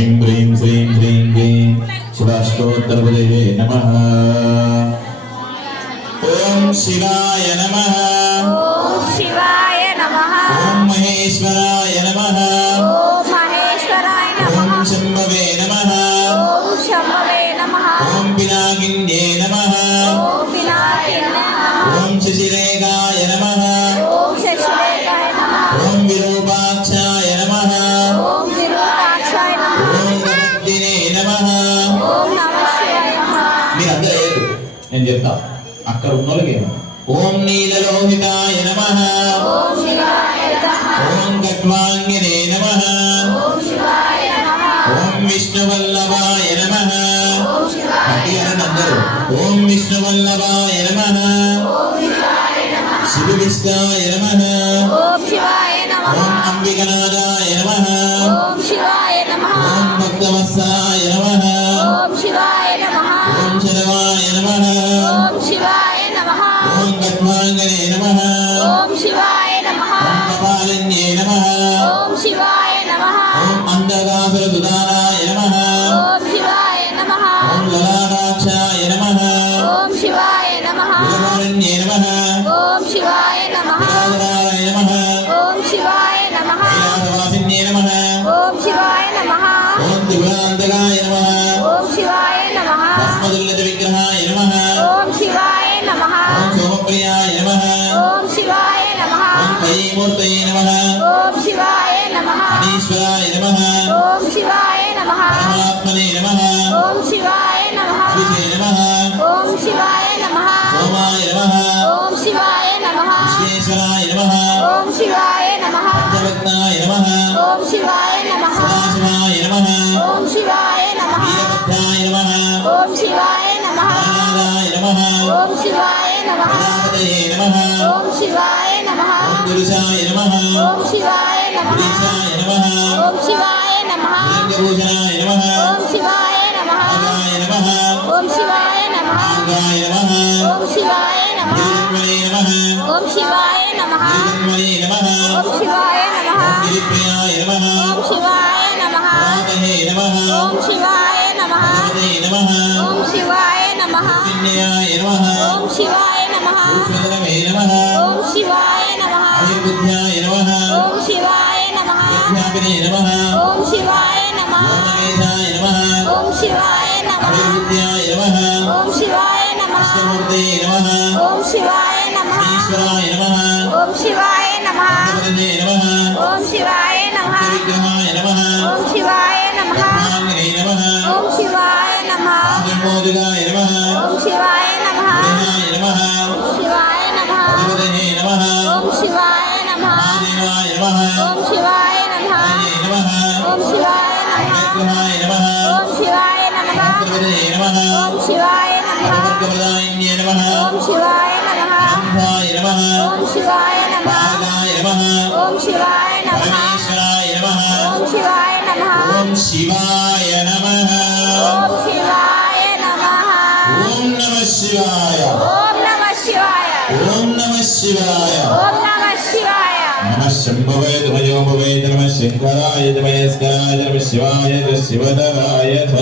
ऐं ह्रीं श्रीं ह्रीं क्लीं शिवाष्टोत्तरपदये नमः। ॐ शिवाय नमः। ॐ शिवाय नमः। ॐ महेश्वराय नमः। ॐ महेश्वराय नमः। ॐ शम्भवे नमः। ॐ शम्भवे नमः। ॐ पिनाकिन्ये नमः। ॐ पिनाकिन्ये नमः। ॐ शशिरेखाय नमः। ॐ शशिरेखाय नमः। ॐ विरूपाक्षाय नमः। ॐ विरूपाक्षाय नमः। ॐ नमस्तिने नमः। ॐ नमः शिवाय नमः। మీరందరూ నేను చెప్తా అక్కడ ఉన్నోళ్ళకి ఓం నీలలోహితాయ నమః. ॐ शिवाय नमः। ఓం ఖడ్వాంగినే నమః. ॐ शिवाय नमः। ఓం విష్ణువల్లభాయ నమః. ॐ शिवाय అడిగారని అందరూ ఓం విష్ణువల్లభాయ నమః. ॐ शिवाय नमः। శివవిష్ణాయ నమః. ॐ शिवाय नमः। ఓం అంబికనాథాయ నమః. ॐ शिवाय नमः। ఓం భక్తవత్సలాయ నమః. ॐ शिवाय नमः। ఓం శరవాయ నమః. ॐ शिवाय नमः। ఓం ఖడ్వాంగనే నమః. ॐ शिवाय नमः। ఓం కపాలిన్యే నమః. ॐ शिवाय नमः। ఓం అంధకాసురసుదానాయ నమః. ॐ शिवाय नमः। ఓం లలాటాక్షాయ నమః. ॐ शिवाय नमः। విలకారణ్యే నమః. ॐ शिवाय नमः। విరాజరాయ నమః. ॐ शिवाय नमः। కైలాసవాసిన్యే నమః. ॐ शिवाय नमः। ఓం త్రిపురాంతకాయ నమః. ॐ शिवाय नमः। భస్మదుల్లత విగ్రహాయ నమః. ॐ शिवाय नमः। ఓం సోమప్రియాయ నమః. ॐ शिवाय नमः। ఓం కైమూర్తయే నమః. ॐ शिवाय नमः। అనీశ్వరాయ నమః. ॐ शिवाय नमः। పరమాత్మనే నమః. ॐ शिवाय नमः। శ్రీశే నమః. ॐ शिवाय नमः। సోమాయ నమః. ॐ शिवाय नमः। విశ్వేశ్వరాయ నమః. ॐ शिवाय नमः। పంచరత్నాయ నమః. ॐ शिवाय नमः। సదాశివాయ నమః. ॐ शिवाय नमः। వీరభద్రాయ నమః. ॐ शिवाय नमः। గణనాథాయ నమః. ॐ शिवाय नमः। ప్రజాపతయే నమః. ॐ शिवाय नमः। ఓం పురుషాయ నమః. ॐ शिवाय नमः। పురీషాయ నమః. ॐ शिवाय नमः। లింగభూషణాయ నమః. ॐ शिवाय नमः। నాగాయ నమః. ॐ शिवाय नमः। నాగాయ నమః. ॐ शिवाय नमः। గిరిజన్మనే నమః. ॐ शिवाय नमः। గిరిజన్మనే నమః. ॐ शिवाय नमः। ఓం గిరిప్రియాయ నమః. ॐ शिवाय नमः। రాధహే నమః. ॐ शिवाय नमः। భగవతే నమః. ॐ शिवाय नमः। పుణ్యాయ నమః. ॐ शिवाय नमः। భూషణమే నమః. ॐ शिवाय नमः। ఆయుర్బుద్ధ్యాయ నమః. ॐ शिवाय नमः। విద్యాపినే నమః. ॐ शिवाय नमः। ఓమకేశాయ నమః. ॐ शिवाय नमः। ఆయుర్బుద్ధ్యాయ నమః. ॐ शिवाय नमः। అష్టమూర్తే నమః. ॐ शिवाय नमः। ఈశ్వరాయ నమః. ॐ शिवाय नमः। భక్తవదనే నమః. ॐ शिवाय नमः। విగ్రహాయ నమః. ॐ शिवाय नमः। బ్రహ్మాంగనే నమః. ॐ शिवाय नमः। ఆదిర్మోదకాయ నమః. ॐ शिवाय नमः। గృహాయ నమః. शिवाय नमः। అధిపతయే నమః. ॐ शिवाय नमः। మహాదేవాయ నమః. ॐ शिवाय नमः। హరే నమః. ॐ शिवाय नमः। విగ్రహాయ నమః. ॐ शिवाय नमः। అధిపతయే నమః. ॐ शिवाय नमः। అధిపత్యప్రదాయిన్యే నమః. ॐ शिवाय नमः। అంధాయ నమః. ॐ शिवाय नमः। పాగాయ నమః. ॐ शिवाय नमः। పరమేశ్వరాయ నమః. ॐ शिवाय नमः। ఓం శివాయ నమః. ॐ शिवाय नमः। ఓం నమః శివాయ. ॐ नमः शिवाय। ఓం నమః శివాయ. ॐ नमः शिवाय। नमः शम्भवे धमयोभवे नमः शङ्कराय धमयस्कराय नमः शिवाय च शिवधराय च